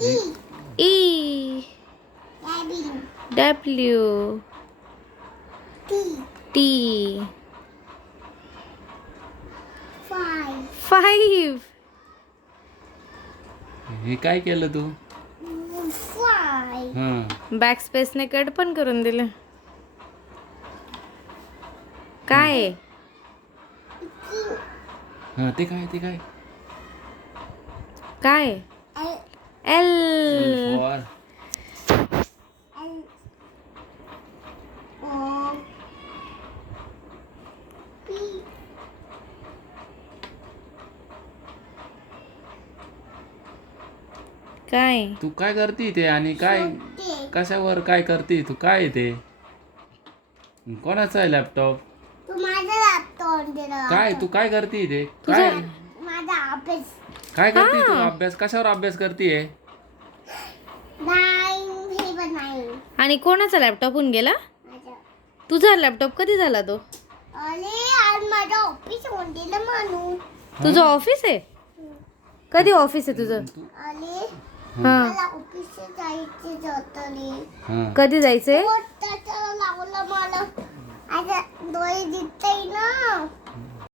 E W T five हे काय केलं तू? हा. बॅक स्पेसने कट पण करून दिलं. काय? आहे? हा ते काय ते काय? काय? काय? तू काय करती ते आणि काय? कशावर काय करती? तू काय आहे ते कोणाचा आहे लॅपटॉप तू माझा लॅपटॉप दिला काय? तू काय करती ते काय? माझा अभ्यास. काय करती तू? अभ्यास? कशावर अभ्यास करतीये? हे आणि कोणाचा लॅपटॉप होऊन गेला? तुझा लॅपटॉप कधी झाला तो? तुझं ऑफिस आहे? कधी ऑफिस आहे तुझं? हा. हा. कधी जायचंय?